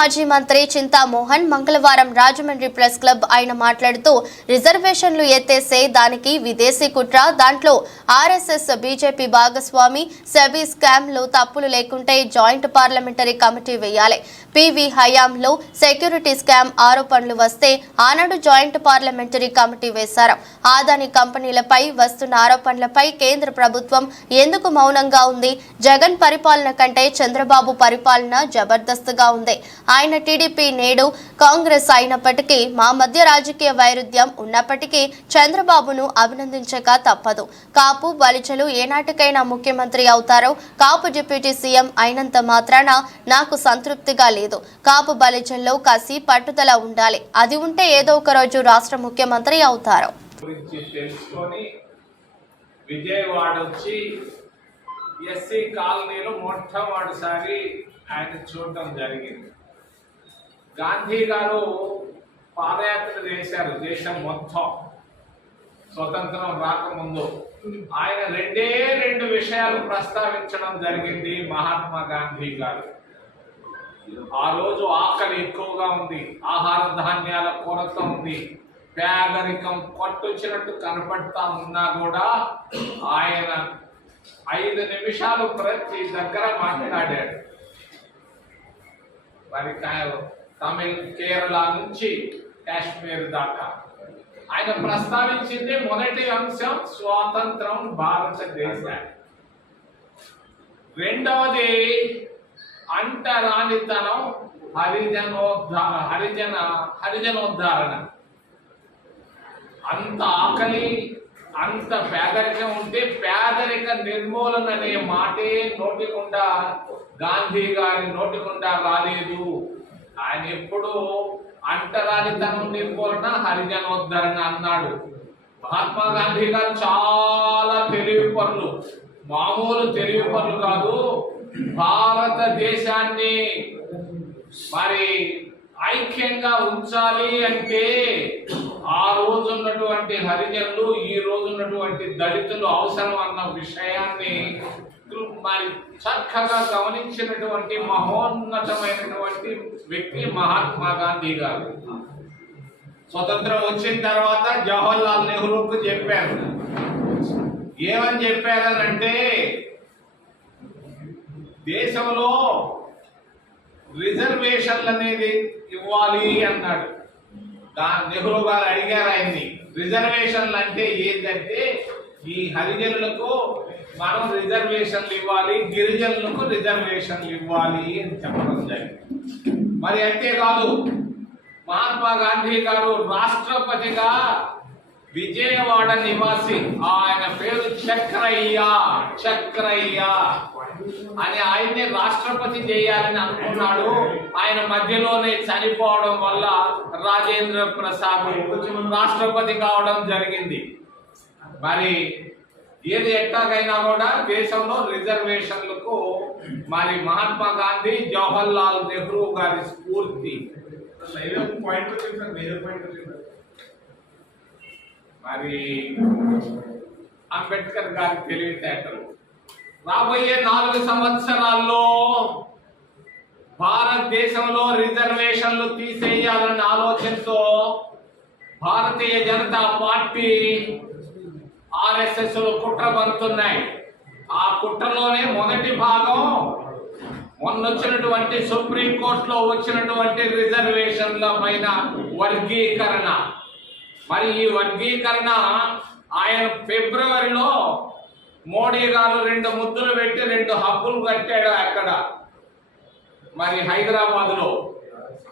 మాజీ మంత్రి చింతామోహన్ మంగళవారం రాజమండ్రి ప్రెస్ క్లబ్ ఆయన మాట్లాడుతూ రిజర్వేషన్లు ఎత్తేసే దానికి విదేశీ కుట్ర దాంట్లో ఆర్ఎస్ఎస్ బీజేపీ భాగస్వామి సెబీ స్కామ్లు తప్పులు లేకుంటే జాయింట్ పార్లమెంటరీ కమిటీ వేయాలి. పివి హయాంలో సెక్యూరిటీ స్కామ్ ఆరోపణలు వస్తే ఆనాడు జాయింట్ పార్లమెంటరీ కమిటీ వేశారు. ఆదాని కంపెనీలపై వస్తున్న ఆరోపణలపై కేంద్ర ప్రభుత్వం ఎందుకు మౌనంగా ఉంది? జగన్ పరిపాలన కంటే చంద్రబాబు పరిపాలన జబర్దస్త్గా ఉంది. ఆయన టీడీపీ నేడు కాంగ్రెస్ అయినప్పటికీ మా మధ్య రాజకీయ వైరుధ్యం ఉన్నప్పటికీ చంద్రబాబును అభినందించక తప్పదు. కాపు బలిచలు ఏనాటికైనా ముఖ్యమంత్రి అవుతారో కాపు డిప్యూటీ సీఎం అయినంత మాత్రాన నాకు సంతృప్తిగా లేదు. కాపు బలిచల్లో కసి పట్టుదల ఉండాలి. అది ఉంటే ఏదో ఒక రోజు రాష్ట్ర ముఖ్యమంత్రి అవుతారు. గురించి తెలుసుకొని విజయవాడ వచ్చి ఎస్సీ కాలనీలో మొట్టమొదటిసారి ఆయన చూడటం జరిగింది. గాంధీ గారు పాదయాత్ర చేశారు దేశం మొత్తం. స్వతంత్రం రాకముందు. ఆయన రెండే రెండు విషయాలు ప్రస్తావించడం జరిగింది మహాత్మా గాంధీ గారు. ఆ రోజు ఆకలి ఎక్కువగా ఉంది ఆహార ధాన్యాల కొరత ఉంది పేదరికం కొట్టొచ్చినట్టు కనపడతా ఉన్నా కూడా ఆయన ఐదు నిమిషాలు ప్రతి దగ్గర మాట్లాడాడు. మరి కాయలు తమిళ కేరళ నుంచి కాశ్మీర్ దాకా. ఆయన ప్రస్తావించింది మొదటి అంశం స్వాతంత్రం భారతదేశానికి రెండవది అంటరానితనం హరిజనోద్ధ హరిజన హరిజనోద్ధారణ. అంత ఆకలి అంత పేదరికం ఉంటే పేదరిక నిర్మూలన అనే మాటే నోటికుండా గాంధీ గారి నోటికుండా రాలేదు. ఆయన ఎప్పుడు అంటరానితనం నిర్మూలన హరిజనోద్ధరణ అన్నాడు. మహాత్మా గాంధీ గారు చాలా తెలివి పనులు మామూలు తెలివి పనులు కాదు భారతదేశాన్ని మరి ఐక్యంగా ఉంచాలి అంటే ఆ రోజు ఉన్నటువంటి హరిజనులు ఈ రోజు ఉన్నటువంటి దళితులు అవసరం అన్న విషయాన్ని మరి చక్కగా గమనించినటువంటి మహోన్నతమైనటువంటి వ్యక్తి మహాత్మా గాంధీ గారు. స్వతంత్రం వచ్చిన తర్వాత జవహర్లాల్ నెహ్రూకు చెప్పారు. ఏమని చెప్పారనంటే దేశంలో రిజర్వేషన్లు అనేది ఇవ్వాలి అన్నాడు. దా- నెహ్రూ గారు అడిగారు ఆయన్ని రిజర్వేషన్లు అంటే ఏంటంటే ఈ హరిజనులకు మనం రిజర్వేషన్లు ఇవ్వాలి గిరిజనులకు రిజర్వేషన్లు ఇవ్వాలి అని చెప్పడం జరిగింది. మరి అంతేకాదు మహాత్మా గాంధీ గారు రాష్ట్రపతిగా విజయవాడ నివాసి ఆయన పేరు చక్రయ్య చక్రయ్య అని ఆయన్ని రాష్ట్రపతి చేయాలని అనుకున్నాడు. ఆయన మధ్యలోనే చనిపోవడం వల్ల రాజేంద్ర ప్రసాద్ రాష్ట్రపతి కావడం జరిగింది. మరి ఏది ఎట్టాగైనా కూడా దేశంలో రిజర్వేషన్లకు మరి మహాత్మా గాంధీ జవహర్ లాల్ నెహ్రూ గారి స్ఫూర్తి. మరి అంబేద్కర్ గారి తెలివితేటలు. రాబోయే నాలుగు సంవత్సరాల్లో భారతదేశంలో రిజర్వేషన్లు తీసేయాలన్న ఆలోచనతో భారతీయ జనతా పార్టీ ఆర్ఎస్ఎస్ కుట్ర పడుతున్నాయి ఆ కుట్రలోనే మొదటి భాగం మొన్న వచ్చినటువంటి సుప్రీం కోర్టులో వచ్చినటువంటి రిజర్వేషన్ల పైన వర్గీకరణ. మరి ఈ వర్గీకరణ ఆయన ఫిబ్రవరిలో మోడీ గారు రెండు ముద్దులు పెట్టి రెండు హబ్బులు కట్టాడు అక్కడ. మరి హైదరాబాద్లో.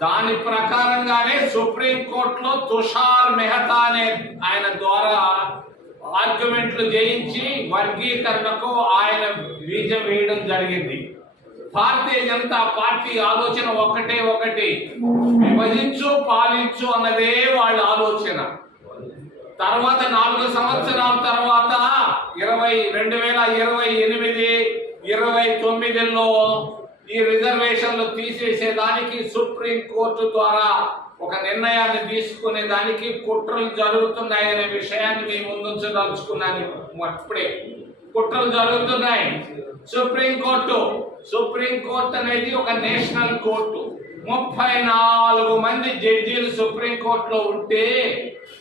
దాని ప్రకారంగానే సుప్రీం కోర్టులో తుషార్ మెహతా అనే ఆయన ద్వారా ఆర్గ్యుమెంట్లు జయించి వర్గీకరణకు ఆయన బీజం వేయడం జరిగింది. భారతీయ జనతా పార్టీ ఆలోచన ఒకటే ఒకటి. విభజించు పాలించు అన్నదే వాళ్ళ ఆలోచన. తర్వాత నాలుగు సంవత్సరాల తర్వాత ఇరవై రెండు వేల ఇరవై ఎనిమిది ఇరవై తొమ్మిదిలో ఈ రిజర్వేషన్లు తీసేసేదానికి సుప్రీం కోర్టు ద్వారా ఒక నిర్ణయాన్ని తీసుకునే దానికి కుట్రలు జరుగుతున్నాయనే విషయాన్ని మీ ముందుంచదలుచుకున్నాను. అప్పుడే కుట్రలు జరుగుతున్నాయి. సుప్రీం కోర్టు సుప్రీం కోర్టు అనేది ఒక నేషనల్ కోర్టు. ముప్పై నాలుగు మంది జడ్జీలు సుప్రీంకోర్టులో ఉంటే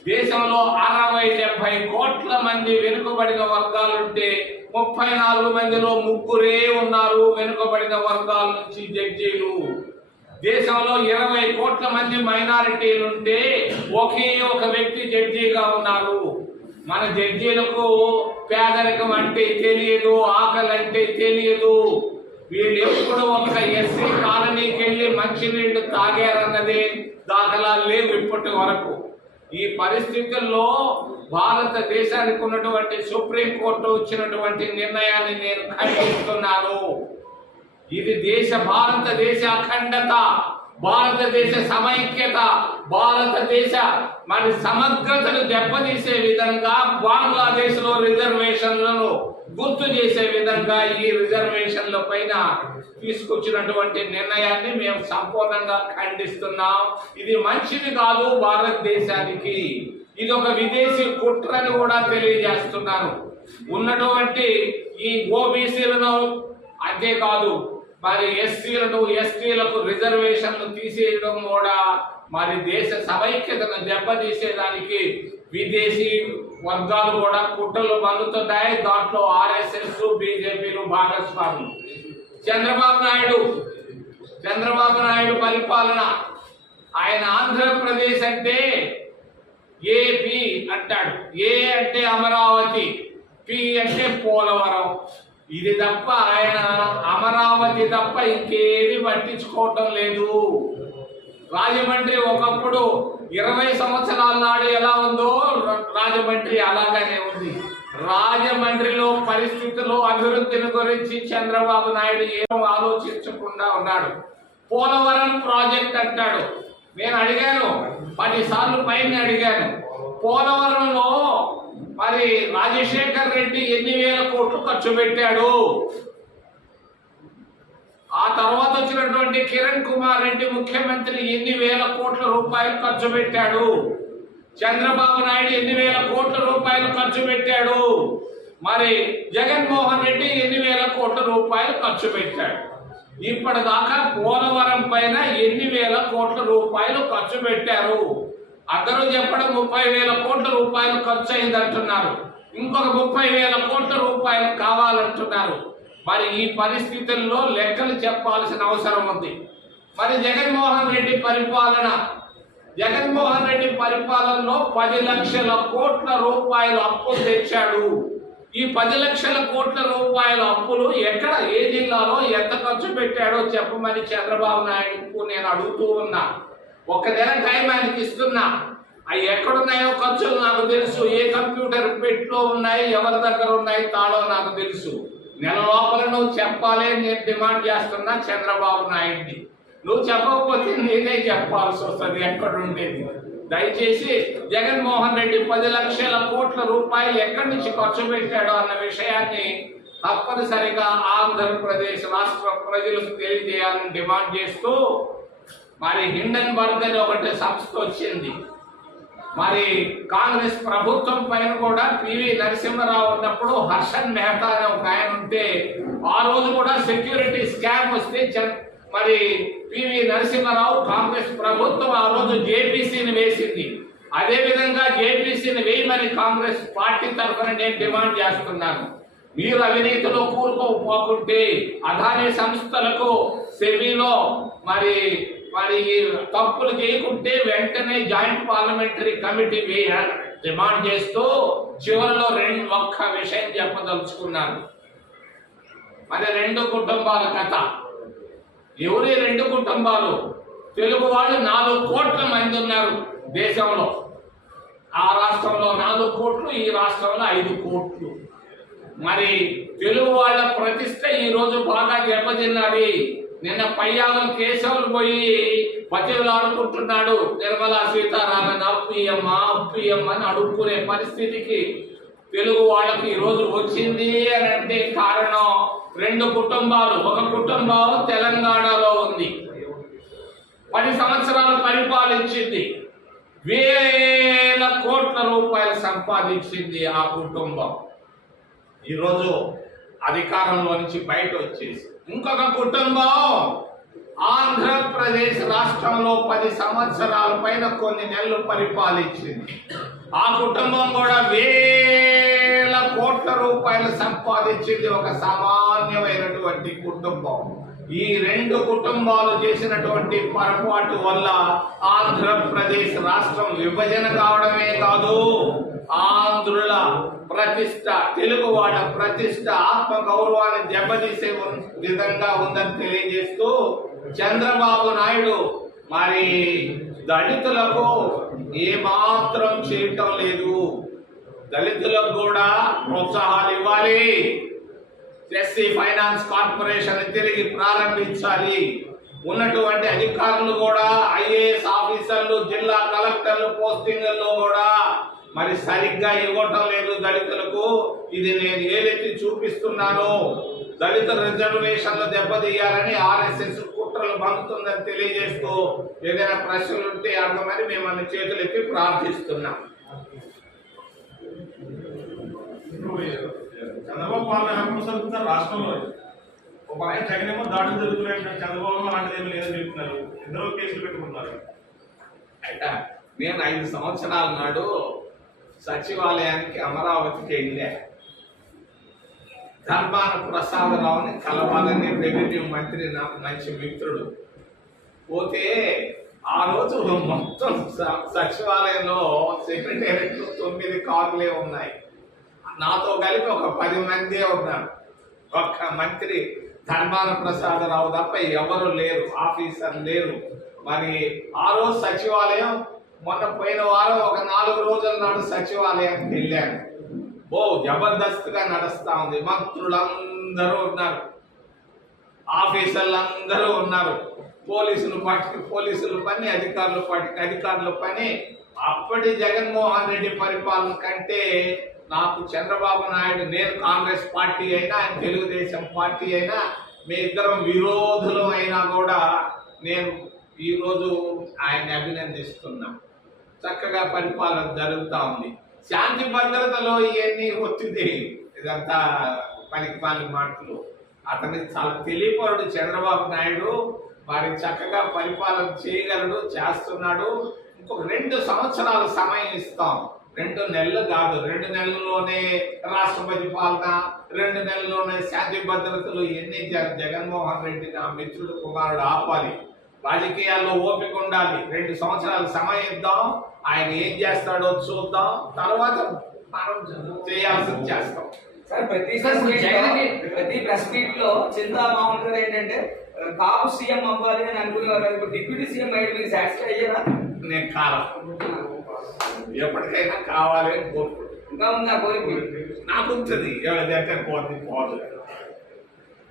దేశంలో అరవై డెబ్బై కోట్ల మంది వెనుకబడిన వర్గాలు ఉంటే ముప్పై నాలుగు మందిలో ముగ్గురే ఉన్నారు వెనుకబడిన వర్గాల నుంచి జడ్జీలు. దేశంలో ఇరవై కోట్ల మంది మైనారిటీలు ఉంటే ఒకే ఒక వ్యక్తి జడ్జీగా ఉన్నారు. మన జడ్జీలకు పేదరికం అంటే తెలియదు ఆకలి అంటే తెలియదు. వీళ్ళు ఎప్పుడు ఒక ఎస్సీ కాలనీకి వెళ్ళి మంచినీళ్ళు తాగారన్నది దాఖలాలు లేవు ఇప్పటి వరకు. ఈ పరిస్థితుల్లో భారతదేశానికి ఉన్నటువంటి సుప్రీంకోర్టు వచ్చినటువంటి నిర్ణయాన్ని నేను ఖండిస్తున్నాను. ఇది దేశ భారతదేశ అఖండత భారతదేశ సమైక్యత భారతదేశ మరి సమగ్రతను దెబ్బతీసే విధంగా బంగ్లాదేశ్లో రిజర్వేషన్లను గుర్తు చేసే విధంగా ఈ రిజర్వేషన్ల పైన తీసుకొచ్చినటువంటి నిర్ణయాన్ని మేము సంపూర్ణంగా ఖండిస్తున్నాం. ఇది మంచిది కాదు భారతదేశానికి. ఇది ఒక విదేశీ కుట్రని కూడా తెలియజేస్తున్నాను ఉన్నటువంటి ఈ ఓబీసీలను అంతేకాదు మరి ఎస్సీలను ఎస్టీలకు రిజర్వేషన్లు తీసేయడం కూడా మరి దేశ సమైక్యతను దెబ్బతీసేదానికి విదేశీ వర్గాలు కూడా కుట్రలు పన్నుతున్నాయి దాంట్లో ఆర్ఎస్ఎస్ బీజేపీలు భాగస్వాములు. చంద్రబాబు నాయుడు చంద్రబాబు నాయుడు పరిపాలన. ఆయన ఆంధ్రప్రదేశ్ అంటే ఏపీ అంటాడు. ఏ అంటే అమరావతి పి అంటే పోలవరం. ఇది తప్ప ఆయన అమరావతి తప్ప ఇంకేది పట్టించుకోవటం లేదు. రాజమండ్రి ఒకప్పుడు ఇరవై సంవత్సరాల నాడు ఎలా ఉందో రాజమండ్రి అలాగనే ఉంది. రాజమండ్రిలో పరిస్థితులు అభివృద్ధిని గురించి చంద్రబాబు నాయుడు ఏం ఆలోచించకుండా ఉన్నాడు. పోలవరం ప్రాజెక్ట్ అంటాడు. నేను అడిగాను పదిసార్లు పైన అడిగాను. పోలవరంలో మరి రాజశేఖర్ రెడ్డి ఎన్ని వేల కోట్లు ఖర్చు పెట్టాడు? ఆ తర్వాత వచ్చినటువంటి కిరణ్ కుమార్ రెడ్డి ముఖ్యమంత్రి ఎన్ని వేల కోట్ల రూపాయలు ఖర్చు పెట్టాడు? చంద్రబాబు నాయుడు ఎన్ని వేల కోట్ల రూపాయలు ఖర్చు పెట్టాడు? మరి జగన్మోహన్ రెడ్డి ఎన్ని వేల కోట్ల రూపాయలు ఖర్చు పెట్టాడు? ఇప్పటిదాకా పోలవరం పైన ఎన్ని వేల కోట్ల రూపాయలు ఖర్చు పెట్టారు? అందరూ చెప్పడం ముప్పై వేల కోట్ల రూపాయలు ఖర్చు అయిందంటున్నారు. ఇంకొక ముప్పై వేల కోట్ల రూపాయలు కావాలంటున్నారు. మరి ఈ పరిస్థితుల్లో లెక్కలు చెప్పాల్సిన అవసరం ఉంది. మరి జగన్మోహన్ రెడ్డి పరిపాలన జగన్మోహన్ రెడ్డి పరిపాలనలో పది లక్షల కోట్ల రూపాయల అప్పులు తెచ్చాడు. ఈ పది లక్షల కోట్ల రూపాయల అప్పులు ఎక్కడ ఏ జిల్లాలో ఎంత ఖర్చు పెట్టాడో చెప్పమని చంద్రబాబు నాయుడుకు నేను అడుగుతూ ఉన్నా. ఒక నెల టైం ఆయనకి ఇస్తున్నా. అవి ఎక్కడున్నాయో ఖర్చులు నాకు తెలుసు. ఏ కంప్యూటర్ పెట్లో ఉన్నాయి ఎవరి దగ్గర ఉన్నాయి తాళో నాకు తెలుసు. నెల లోపల నువ్వు చెప్పాలి నేను డిమాండ్ చేస్తున్నా చంద్రబాబు నాయుడిని. నువ్వు చెప్పకపోతే నేనే చెప్పాల్సి వస్తుంది ఎక్కడ ఉండేది. దయచేసి జగన్మోహన్ రెడ్డి పది లక్షల కోట్ల రూపాయలు ఎక్కడి నుంచి ఖర్చు పెట్టాడో అన్న విషయాన్ని తప్పనిసరిగా ఆంధ్రప్రదేశ్ రాష్ట్ర ప్రజలకు తెలియజేయాలని డిమాండ్ చేస్తూ మరి హిండన్బర్గ్ అని ఒకటి సంస్థ వచ్చింది. మరి కాంగ్రెస్ ప్రభుత్వం పైన కూడా పివి నరసింహరావు ఉన్నప్పుడు హర్షన్ మెహతా అనే ఒక ఆయన ఉంటే ఆ రోజు కూడా సెక్యూరిటీ స్కామ్ వస్తే చ- మరి పివి నరసింహరావు కాంగ్రెస్ ప్రభుత్వం ఆ రోజు జేపీసీని వేసింది. అదే విధంగా జేపీసీని వేయమని కాంగ్రెస్ పార్టీ తరఫున నేను డిమాండ్ చేస్తున్నాను. మీరు అవినీతిలో కూరుకోపోకుంటే అదానీ సంస్థలకు సెమీలో మరి మరి తప్పులు చేయకుంటే వెంటనే జాయింట్ పార్లమెంటరీ కమిటీ వేయాలి డిమాండ్ చేస్తూ చివరిలో రెండు ఒక్క విషయం చెప్పదలుచుకున్నాను. మరి రెండు కుటుంబాల కథ. ఎవరి రెండు కుటుంబాలు? తెలుగు వాళ్ళు నాలుగు కోట్ల మంది ఉన్నారు దేశంలో. ఆ రాష్ట్రంలో నాలుగు కోట్లు ఈ రాష్ట్రంలో ఐదు కోట్లు. మరి తెలుగు వాళ్ళ ప్రతి ఈ రోజు బాగా దెబ్బతిన్నది నిన్న పయ్యాలం కేశవులు పోయి పతిలాడుకుంటున్నాడు నిర్మలా సీతారామన్ అప్పియమ్మ అప్పియమ్మ అని అడుక్కునే పరిస్థితికి తెలుగు వాళ్ళకి ఈ రోజు వచ్చింది అని అంటే కారణం రెండు కుటుంబాలు. ఒక కుటుంబం తెలంగాణలో ఉంది. పది సంవత్సరాలు పరిపాలించింది. వేల కోట్ల రూపాయలు సంపాదించింది ఆ కుటుంబం. ఈరోజు అధికారంలో నుంచి బయట వచ్చేసి ఇంకొక కుటుంబం ఆంధ్రప్రదేశ్ రాష్ట్రంలో పది సంవత్సరాల పైన కొన్ని నెలలు పరిపాలించింది. ఆ కుటుంబం కూడా వేల కోట్ల రూపాయలు సంపాదించింది ఒక సామాన్యమైనటువంటి కుటుంబం. ఈ రెండు కుటుంబాలు చేసినటువంటి పొరపాటు వల్ల ఆంధ్రప్రదేశ్ రాష్ట్రం విభజన కావడమే కాదు ఆంధ్రుల ప్రతిష్ట తెలుగు వాళ్ళ ప్రతిష్ట ఆత్మ గౌరవాన్ని దెబ్బతీసే విధంగా ఉందని తెలియజేస్తూ చంద్రబాబు నాయుడు మరి దళితులకు ఏమాత్రం చేయటం లేదు. దళితులకు కూడా ప్రోత్సాహాలు ఇవ్వాలి. ఎస్సీ ఫైనాన్స్ కార్పొరేషన్ తిరిగి ప్రారంభించాలి. ఉన్నటువంటి అధికారులు కూడా ఐఏఎస్ ఆఫీసర్లు జిల్లా కలెక్టర్లు పోస్టింగ్లలో కూడా మరి సరిగ్గా ఇవ్వటం లేదు దళితులకు. ఇది నేను ఏదైతే చూపిస్తున్నాను. దళిత రిజర్వేషన్లు దెబ్బతీయాలని ఆర్ఎస్ఎస్ కుట్రలు పంపుతుందని తెలియజేస్తూ ఏదైనా ప్రశ్నలు ఉంటే అర్థమని మిమ్మల్ని చేతులెత్తి ప్రార్థిస్తున్నాం. చంద్రబాబు వాళ్ళ ఎలా రాష్ట్రంలో. ఒక ఆయన జగన్ దాడులు జరుగుతున్నాయి చంద్రబాబు అలాంటిది ఏమి లేదని చెప్తున్నారు. ఇద్దరు కేసులు పెట్టుకుంటున్నారు. అంటే నేను ఐదు సంవత్సరాల నాడు సచివాలయానికి అమరావతికి వెళ్ళా. ధర్మాన ప్రసాదరావుని కలవాలని రెవెన్యూ మంత్రి నాకు మంచి మిత్రుడు. పోతే ఆ రోజు మొత్తం స- సచివాలయంలో సెక్రటేరియట్లో తొమ్మిది కార్లే ఉన్నాయి. నాతో కలిపి ఒక పది మందే ఉన్నారు. ఒక్క మంత్రి ధర్మాన ప్రసాదరావు తప్ప ఎవరు లేరు ఆఫీసర్ లేరు. మరి ఆ రోజు సచివాలయం మొన్న పోయిన వారం ఒక నాలుగు రోజుల నాడు సచివాలయానికి వెళ్ళాను. ఓ జబర్దస్త్గా నడుస్తా ఉంది. మంత్రులందరూ ఉన్నారు. ఆఫీసర్లు అందరూ ఉన్నారు. పోలీసులు పట్టి పోలీసులు పని అధికారులు పట్టి అధికారులు పని. అప్పటి జగన్మోహన్ రెడ్డి పరిపాలన కంటే నాకు చంద్రబాబు నాయుడు నేను కాంగ్రెస్ పార్టీ అయినా ఆయన తెలుగుదేశం పార్టీ అయినా మీ ఇద్దరం విరోధులు అయినా కూడా నేను ఈరోజు ఆయన్ని అభినందిస్తున్నా. చక్కగా పరిపాలన జరుగుతూ ఉంది. శాంతి భద్రతలో ఇవన్నీ వచ్చింది ఇదంతా పనికి పాలి మాటలు. అతని చాలా తెలియపరుడు చంద్రబాబు నాయుడు. వారి చక్కగా పరిపాలన చేయగలడు చేస్తున్నాడు. ఇంకొక రెండు సంవత్సరాలు సమయం ఇస్తాం. రెండు నెలలు కాదు రెండు నెలల్లోనే రాష్ట్రపతి పాలన రెండు నెలల్లోనే శాంతి భద్రతలు ఎన్ని జగన్మోహన్ రెడ్డి నా మిత్రుడు కుమారుడు ఆపాలి. రాజకీయాల్లో ఓపిక ఉండాలి. రెండు సంవత్సరాల సమయం ఇద్దాం. ఆయన ఏం చేస్తాడో చూద్దాం. తర్వాత మనం చేయాల్సింది చేస్తాం. సార్ ప్రతి ప్రెస్ మీట్లో ప్రతి ప్రెస్ మీట్లో చింతా మామూలు గారు ఏంటంటే కాపు సీఎం అవ్వాలి అని అనుకునేవారు ఇప్పుడు డిప్యూటీ సీఎం అయ్యి మీరు సాటిస్ఫై అయ్యారా? నేను కాలం ఎప్పటికైనా కావాలి అని ఇంకా ఉందా కోరిక? నాకు ఉంటుంది. ఎవరిదంటే పోతుంది పోదు.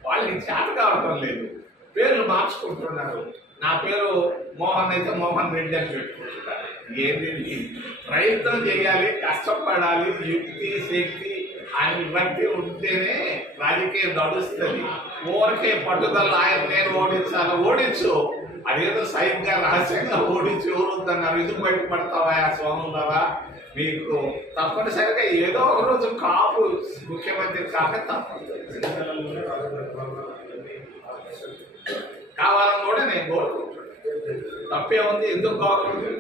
వాళ్ళకి చేత కావటం లేదు. పేర్లు మార్చుకుంటున్నారు. నా పేరు మోహన్ అయితే మోహన్ రెడ్డి అని పెట్టుకుంటున్నారు ఏంది ఇది? ప్రయత్నం చేయాలి కష్టపడాలి యుక్తి శక్తి అని బట్టి ఉంటేనే రాజకీయం నడుస్తుంది. ఊరికే పట్టుదల ఆయన నేను ఓడించాలి ఓడించు. అదేదో సైన్గా రహస్యంగా ఓడించి ఎవరుద్దన్నారు ఇది బయటపడతావా ఆ స్వాములరా? మీకు తప్పనిసరిగా ఏదో ఒక రోజు కాపు ముఖ్యమంత్రి కాక తప్పదు కావాలని కూడా నేను కోరుకుంటున్నాను. తప్పే ఉంది ఎందుకు కావాలి?